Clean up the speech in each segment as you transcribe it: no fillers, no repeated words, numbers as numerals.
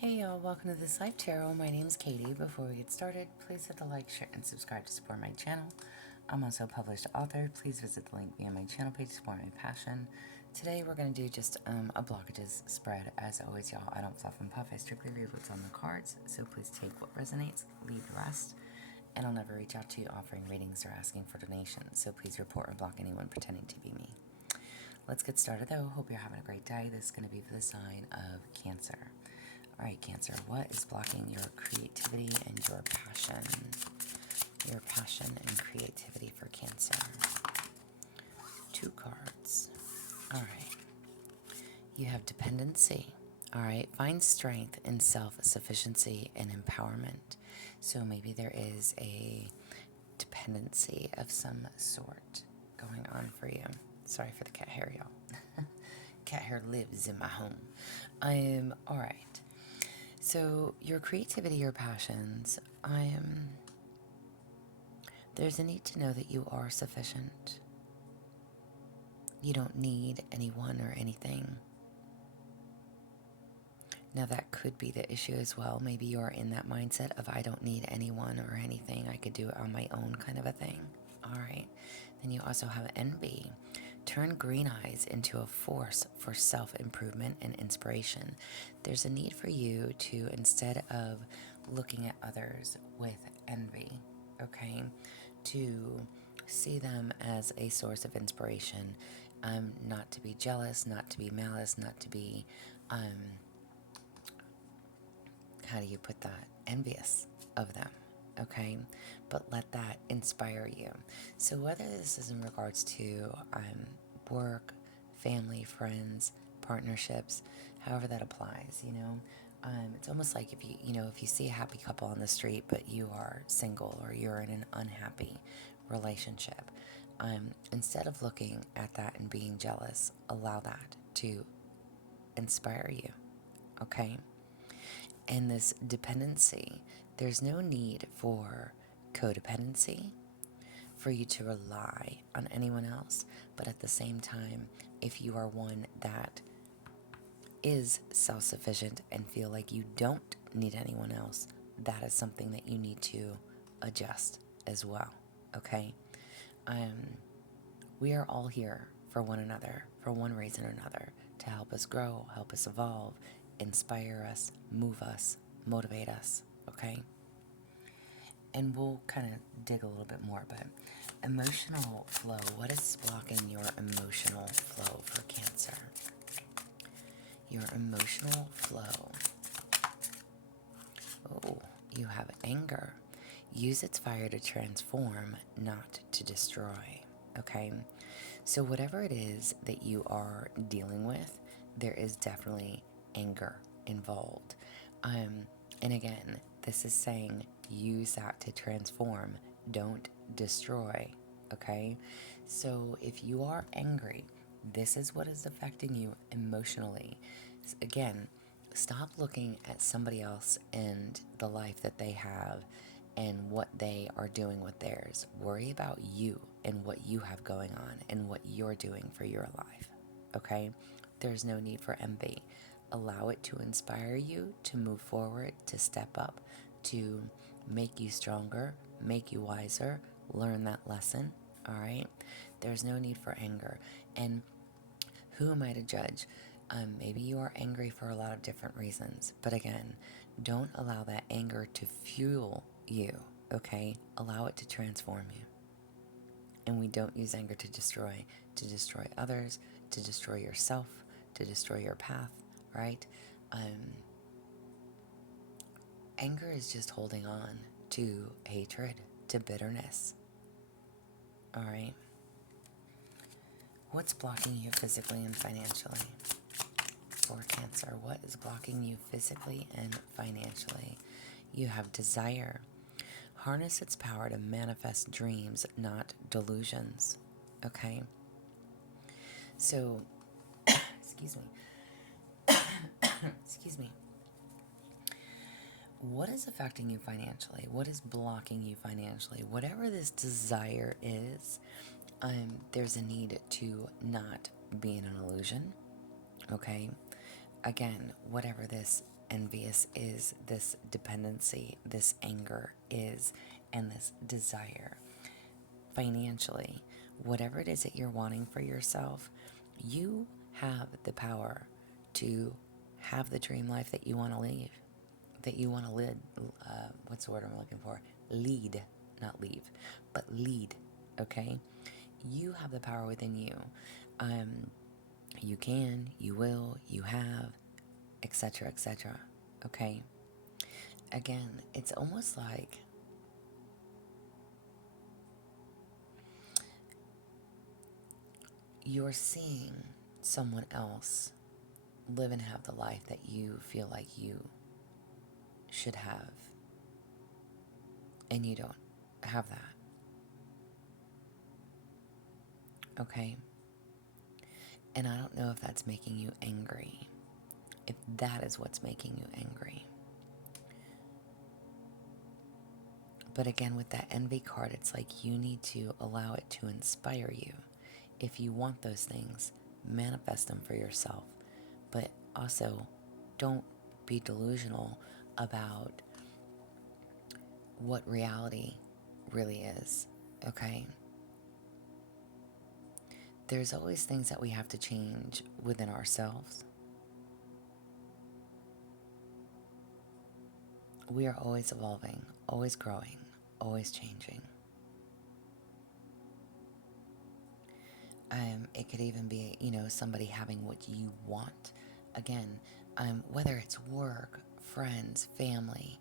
Hey y'all, welcome to This Life Tarot. My name's Katie. Before we get started, please hit the like, share, and subscribe to support my channel. I'm also a published author. Please visit the link via my channel page to support my passion. Today we're going to do just a blockages spread. As always, y'all, I don't fluff and puff. I strictly read what's on the cards, so please take what resonates, leave the rest. And I'll never reach out to you offering readings or asking for donations, so please report or block anyone pretending to be me. Let's get started though. Hope you're having a great day. This is going to be for the sign of Cancer. Alright, Cancer, what is blocking your creativity and your passion? Your passion and creativity for Cancer. 2 cards. Alright. You have dependency. Alright, find strength in self-sufficiency and empowerment. So maybe there is a dependency of some sort going on for you. Sorry for the cat hair, y'all. Cat hair lives in my home. Alright. So, your creativity, your passions, there's a need to know that you are sufficient. You don't need anyone or anything. Now, that could be the issue as well. Maybe you're in that mindset of, I don't need anyone or anything. I could do it on my own kind of a thing. All right. Then you also have envy. Turn green eyes into a force for self-improvement and inspiration. There's a need for you to, instead of looking at others with envy, okay, to see them as a source of inspiration, not to be jealous, not to be malice, not to be, how do you put that, envious of them, okay? But let that inspire you. So whether this is in regards to work, family, friends, partnerships, however that applies, it's almost like if you see a happy couple on the street, but you are single or you're in an unhappy relationship, instead of looking at that and being jealous, allow that to inspire you, okay? And this dependency, there's no need for codependency, for you to rely on anyone else. But at the same time, if you are one that is self-sufficient and feel like you don't need anyone else, that is something that you need to adjust as well, okay? We are all here for one another, for one reason or another, to help us grow, help us evolve, inspire us, move us, motivate us, okay? And we'll kind of dig a little bit more, but emotional flow. What is blocking your emotional flow for Cancer? Your emotional flow. Oh, you have anger. Use its fire to transform, not to destroy, okay? So whatever it is that you are dealing with, there is definitely anger involved. And again, this is saying use that to transform, don't destroy, okay? So if you are angry, this is what is affecting you emotionally. Again, stop looking at somebody else and the life that they have and what they are doing with theirs. Worry about you and what you have going on and what you're doing for your life, okay? There's no need for envy. Allow it to inspire you to move forward, to step up, to make you stronger, make you wiser, learn that lesson, all right? There's no need for anger. And who am I to judge? Maybe you are angry for a lot of different reasons. But again, don't allow that anger to fuel you, okay? Allow it to transform you. And we don't use anger to destroy others, to destroy yourself, to destroy your path, right? Anger is just holding on to hatred, to bitterness. All right? What's blocking you physically and financially? For Cancer, what is blocking you physically and financially? You have desire. Harness its power to manifest dreams, not delusions. Okay? So, excuse me. Excuse me. What is affecting you financially? What is blocking you financially? Whatever this desire is, there's a need to not be in an illusion, okay? Again, whatever this envious is, this dependency, this anger is, and this desire. Financially, whatever it is that you're wanting for yourself, you have the power to have the dream life that you want to leave, that you want to live. What's the word I'm looking for? Lead, not leave, but lead. Okay, you have the power within you. You can, you will, you have, etc., etc. Okay. Again, it's almost like you're seeing someone else live and have the life that you feel like you should have, and you don't have that. Okay? And I don't know if that's making you angry, if that is what's making you angry. But again, with that envy card, it's like you need to allow it to inspire you. If you want those things, manifest them for yourself. But also, don't be delusional about what reality really is, okay? There's always things that we have to change within ourselves. We are always evolving, always growing, always changing. It could even be, somebody having what you want. Again, whether it's work, friends, family,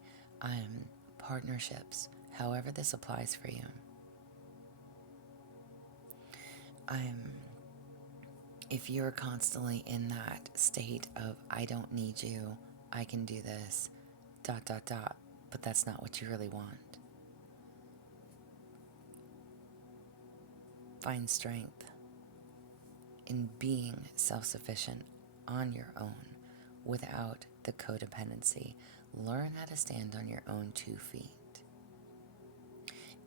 partnerships, however this applies for you. If you're constantly in that state of, I don't need you, I can do this, ... but that's not what you really want. Find strength in being self-sufficient on your own without the codependency. Learn how to stand on your own 2 feet.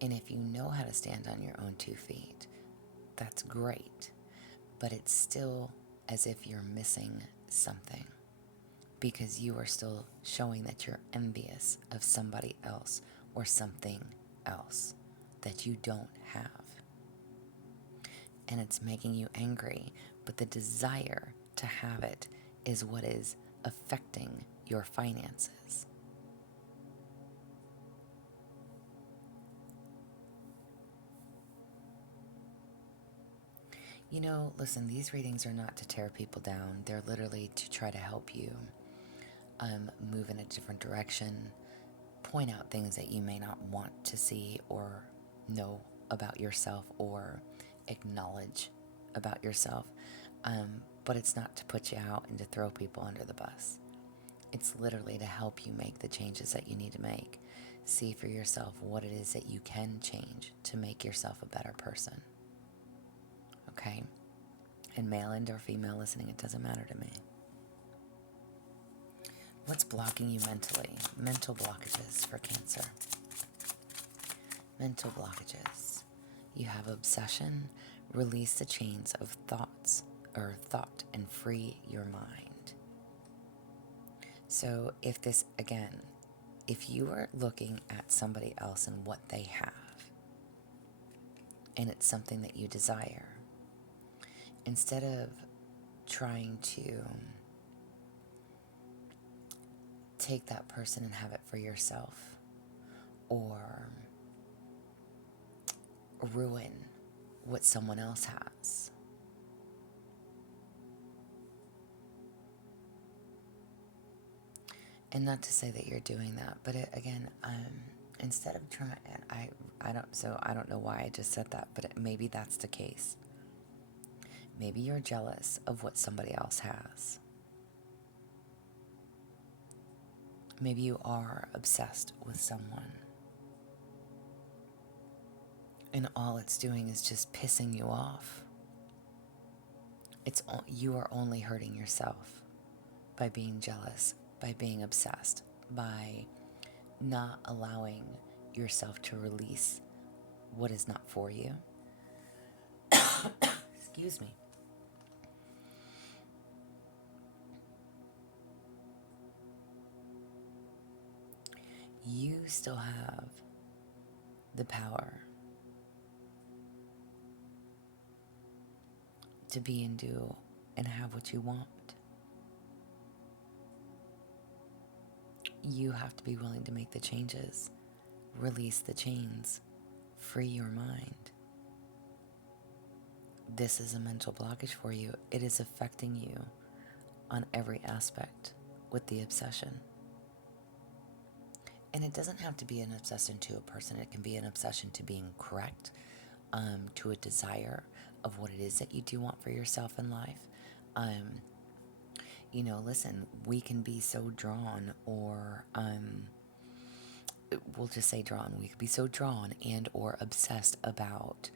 And if you know how to stand on your own 2 feet, that's great. But it's still as if you're missing something, because you are still showing that you're envious of somebody else or something else that you don't have. And it's making you angry, but the desire to have it is what is affecting your finances. Listen, these readings are not to tear people down. They're literally to try to help you move in a different direction, point out things that you may not want to see or know about yourself or acknowledge about yourself. But it's not to put you out and to throw people under the bus. It's literally to help you make the changes that you need to make. See for yourself what it is that you can change to make yourself a better person. Okay? And male and or female listening, it doesn't matter to me. What's blocking you mentally? Mental blockages for Cancer. Mental blockages. You have obsession. Release the chains of thought and free your mind. So if you are looking at somebody else and what they have, and it's something that you desire, instead of trying to take that person and have it for yourself, or ruin what someone else has, and not to say that you're doing that, but instead of trying, I don't know why I just said that, but maybe that's the case. Maybe you're jealous of what somebody else has. Maybe you are obsessed with someone, and all it's doing is just pissing you off. You are only hurting yourself by being jealous, by being obsessed, by not allowing yourself to release what is not for you. Excuse me. still have the power to be and do and have what you want. You have to be willing to make the changes, release the chains, free your mind. This is a mental blockage for you. It is affecting you on every aspect with the obsession. And it doesn't have to be an obsession to a person. It can be an obsession to being correct, to a desire of what it is that you do want for yourself in life. Listen, we can be so drawn, or we'll just say drawn. We could be so drawn and or obsessed about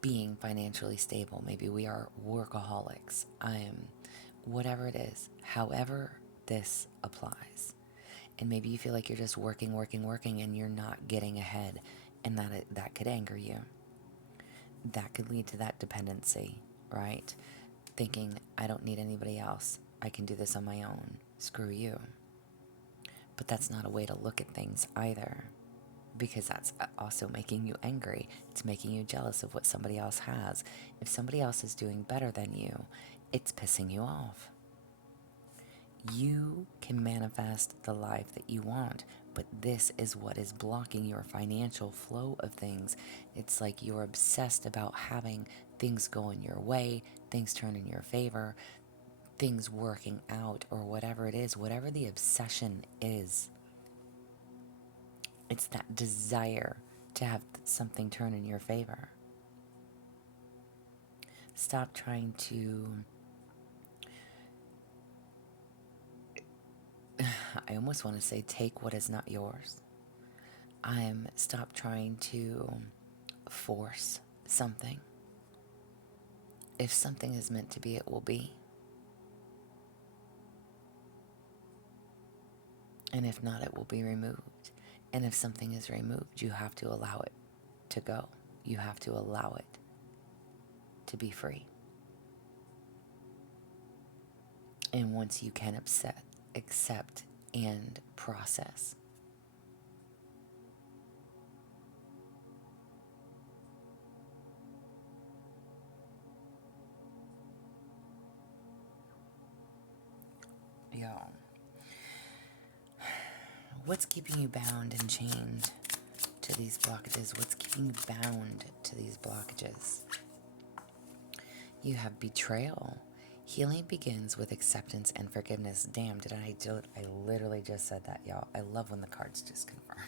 being financially stable. Maybe we are workaholics. Whatever it is, however this applies. And maybe you feel like you're just working, and you're not getting ahead, and that could anger you. That could lead to that dependency, right? Thinking, I don't need anybody else. I can do this on my own. Screw you. But that's not a way to look at things either, because that's also making you angry. It's making you jealous of what somebody else has. If somebody else is doing better than you, it's pissing you off. You can manifest the life that you want, but this is what is blocking your financial flow of things. It's like you're obsessed about having things go in your way, things turn in your favor, things working out, or whatever it is, whatever the obsession is. It's that desire to have something turn in your favor. Stop trying to... I almost want to say take what is not yours. Stop trying to force something. If something is meant to be, it will be. And if not, it will be removed. And if something is removed, you have to allow it to go. You have to allow it to be free. And once you can accept and process, y'all, what's keeping you bound and chained to these blockages? What's keeping you bound to these blockages? You have betrayal. Healing begins with acceptance and forgiveness. Damn, did I do it? I literally just said that, y'all. I love when the cards just confirm.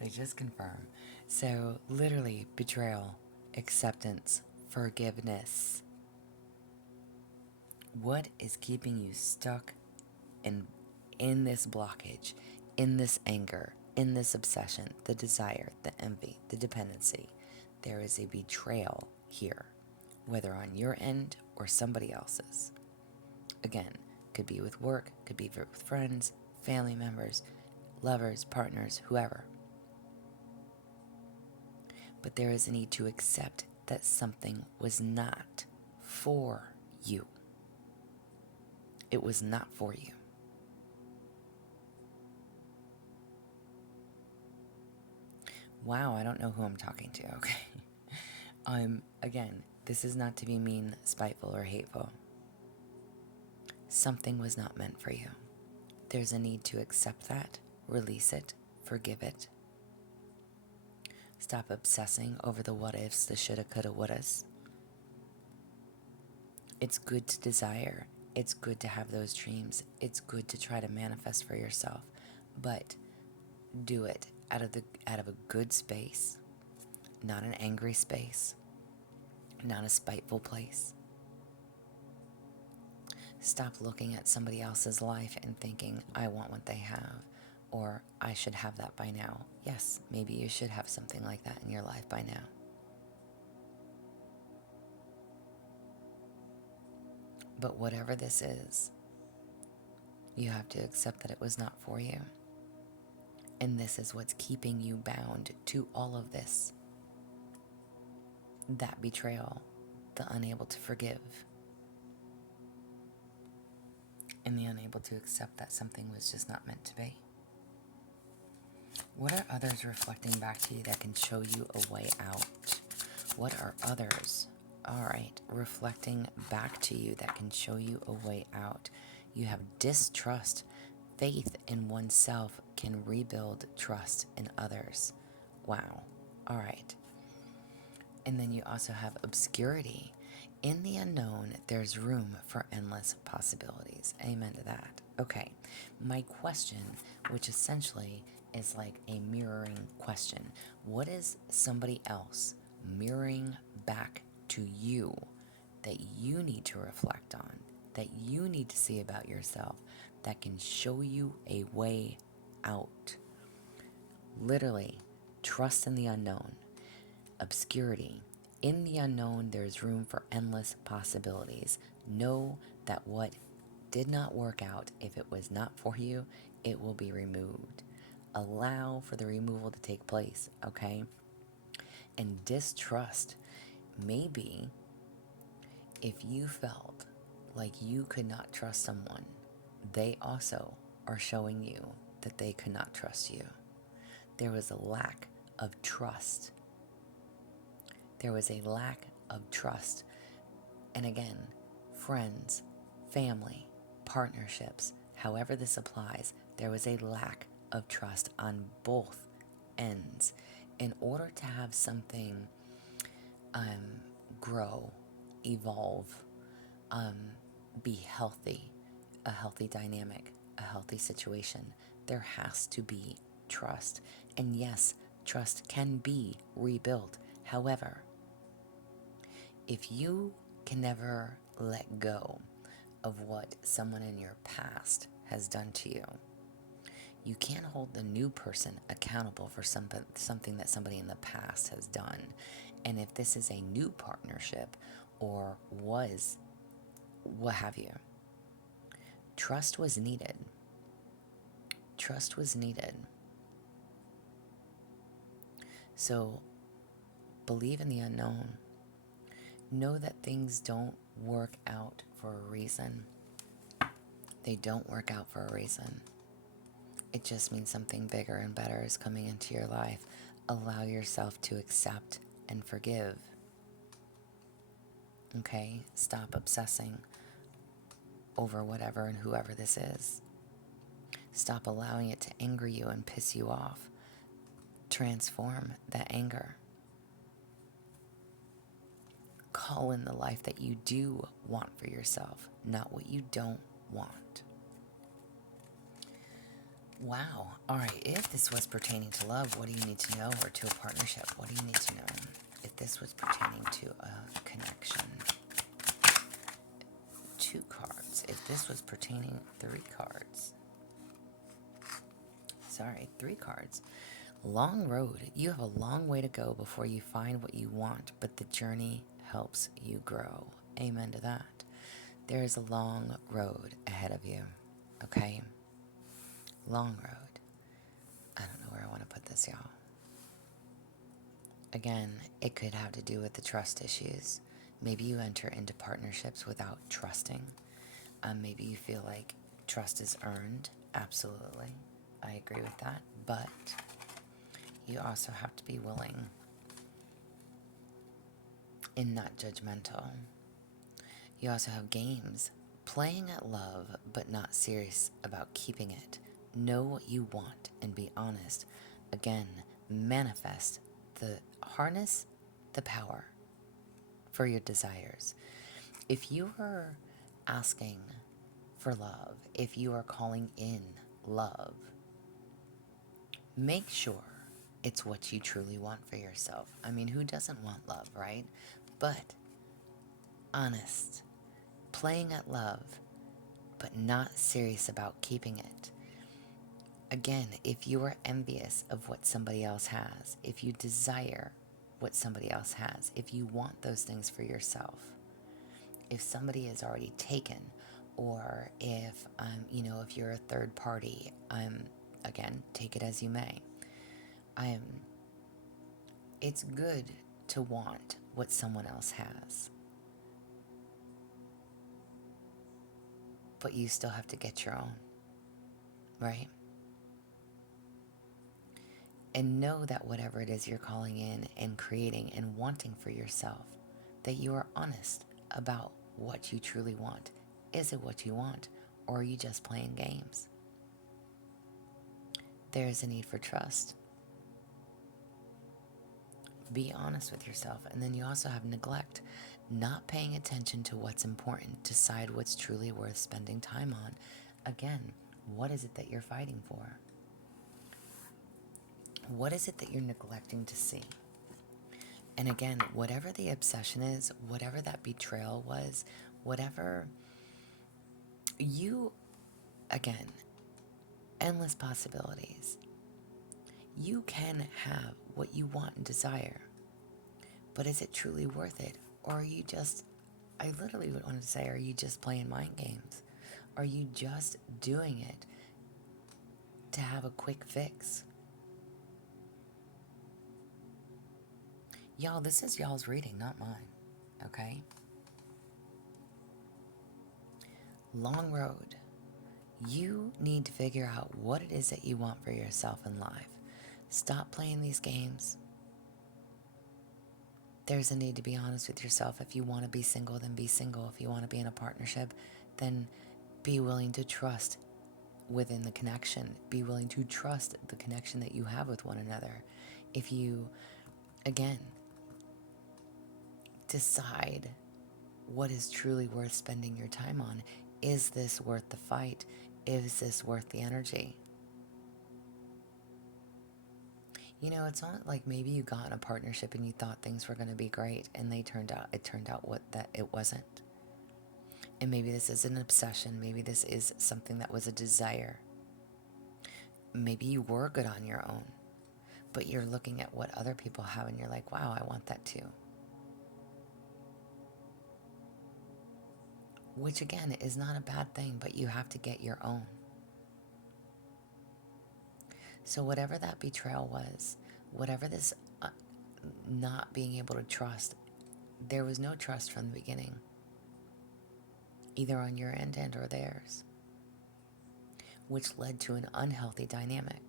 They just confirm. So, literally, betrayal, acceptance, forgiveness. What is keeping you stuck in this blockage, in this anger, in this obsession, the desire, the envy, the dependency? There is a betrayal here, whether on your end or somebody else's. Again, could be with work, could be with friends, family members, lovers, partners, whoever. But there is a need to accept that something was not for you. It was not for you. Wow, I don't know who I'm talking to, okay? Again, this is not to be mean, spiteful, or hateful. Something was not meant for you. There's a need to accept that, release it, forgive it. Stop obsessing over the what ifs, the shoulda, coulda, wouldas. It's good to desire. It's good to have those dreams. It's good to try to manifest for yourself, but do it out of a good space, not an angry space, not a spiteful place. Stop looking at somebody else's life and thinking, I want what they have, or I should have that by now. Yes, maybe you should have something like that in your life by now. But whatever this is, you have to accept that it was not for you. And this is what's keeping you bound to all of this. That betrayal, the unable to forgive, and the unable to accept that something was just not meant to be. What are others reflecting back to you that can show you a way out? What are others, all right, reflecting back to you that can show you a way out? You have distrust. Faith in oneself can rebuild trust in others. Wow. All right. And then you also have obscurity. In the unknown, there's room for endless possibilities. Amen to that. Okay. My question, which essentially is like a mirroring question. What is somebody else mirroring back to you that you need to reflect on, that you need to see about yourself, that can show you a way out? Literally, trust in the unknown. Obscurity. In the unknown, there's room for endless possibilities. Know that what did not work out, if it was not for you, it will be removed. Allow for the removal to take place, okay? And distrust. Maybe if you felt like you could not trust someone, they also are showing you that they could not trust you. There was a lack of trust. There was a lack of trust. And again, friends, family, partnerships, however this applies, there was a lack of trust on both ends. In order to have something grow, evolve, be healthy, a healthy dynamic, a healthy situation, there has to be trust. And yes, trust can be rebuilt. However, if you can never let go of what someone in your past has done to you, you can't hold the new person accountable for something that somebody in the past has done. And if this is a new partnership or was, what have you, trust was needed. Trust was needed. So believe in the unknown. Know that things don't work out for a reason. They don't work out for a reason. It just means something bigger and better is coming into your life. Allow yourself to accept and forgive. Okay? Stop obsessing over whatever and whoever this is. Stop allowing it to anger you and piss you off. Transform that anger. Call in the life that you do want for yourself, not what you don't want. Wow. All right. If this was pertaining to love, what do you need to know? Or to a partnership, what do you need to know? If this was pertaining to a connection, 2 cards. If this was pertaining, 3 cards. Sorry, 3 cards. Long road. You have a long way to go before you find what you want, but the journey helps you grow. Amen to that. There is a long road ahead of you. Okay? Long road. I don't know where I want to put this, y'all. Again, it could have to do with the trust issues. Maybe you enter into partnerships without trusting. Maybe you feel like trust is earned. Absolutely. I agree with that. But you also have to be willing and not judgmental. You also have games. Playing at love, but not serious about keeping it. Know what you want and be honest. Again, manifest harness the power for your desires. If you are asking for love, if you are calling in love, make sure it's what you truly want for yourself. I mean, who doesn't want love, right? But honest, playing at love, but not serious about keeping it. Again, if you are envious of what somebody else has, if you desire what somebody else has, if you want those things for yourself, if somebody is already taken, or if, if you're a third party, again, take it as you may. It's good to want what someone else has, but you still have to get your own, right? And know that whatever it is you're calling in and creating and wanting for yourself, that you are honest about what you truly want. Is it what you want, or are you just playing games? There is a need for trust. Be honest with yourself. And then you also have neglect, not paying attention to what's important, decide what's truly worth spending time on. Again, what is it that you're fighting for? What is it that you're neglecting to see? And again, whatever the obsession is, whatever that betrayal was, whatever you, again, endless possibilities. You can have what you want and desire, but is it truly worth it? Or are you just, I literally would want to say, are you just playing mind games? Are you just doing it to have a quick fix? Y'all, this is y'all's reading, not mine, okay? Long road. You need to figure out what it is that you want for yourself in life. Stop playing these games. There's a need to be honest with yourself. If you want to be single, then be single. If you want to be in a partnership, then be willing to trust within the connection. Be willing to trust the connection that you have with one another. If you, again, decide what is truly worth spending your time on. Is this worth the fight? Is this worth the energy? You know, it's not like maybe you got in a partnership and you thought things were going to be great and it turned out what that it wasn't. And maybe this is an obsession. Maybe this is something that was a desire. Maybe you were good on your own, but you're looking at what other people have and you're like, wow, I want that too. Which again is not a bad thing, but you have to get your own. So whatever that betrayal was, whatever this not being able to trust, there was no trust from the beginning, either on your end and or theirs, which led to an unhealthy dynamic.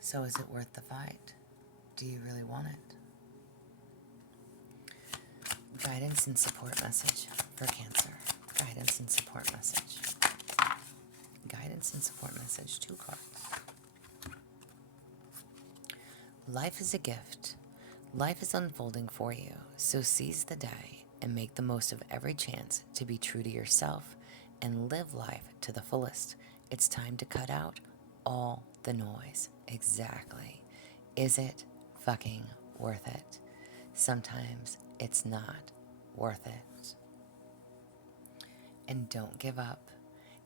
So is it worth the fight? Do you really want it? Guidance and support message for Cancer. Guidance and support message. Guidance and support message. 2 cards. Life is a gift. Life is unfolding for you, so seize the day and make the most of every chance to be true to yourself and live life to the fullest. It's time to cut out all the noise. Exactly. Is it fucking worth it? Sometimes it's not worth it. And don't give up.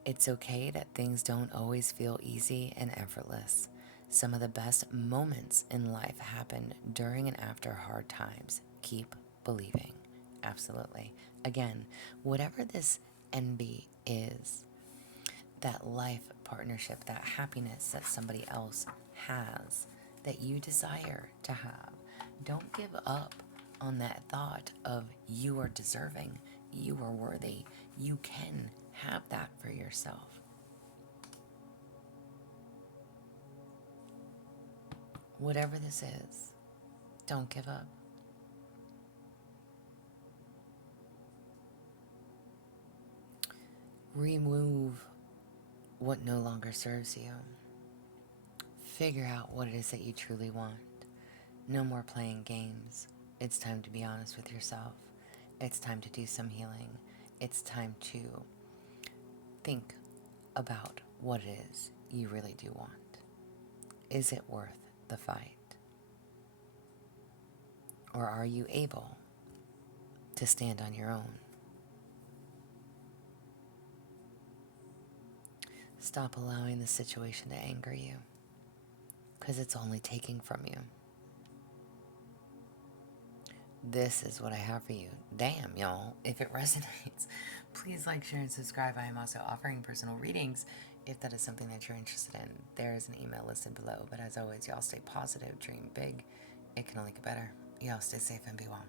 It's okay that things don't always feel easy and effortless. Some of the best moments in life happen during and after hard times. Keep believing. Absolutely. Again, whatever this envy is, that life partnership, that happiness that somebody else has, that you desire to have, don't give up on that thought of you are deserving, you are worthy, you can have that for yourself. Whatever this is, don't give up. Remove what no longer serves you. Figure out what it is that you truly want. No more playing games. It's time to be honest with yourself. It's time to do some healing. It's time to think about what it is you really do want. Is it worth the fight? Or are you able to stand on your own? Stop allowing the situation to anger you, because it's only taking from you. This is what I have for you. Damn, y'all. If it resonates, please like, share, and subscribe. I am also offering personal readings if that is something that you're interested in. There is an email listed below. But as always, y'all stay positive, dream big. It can only get better. Y'all stay safe and be well.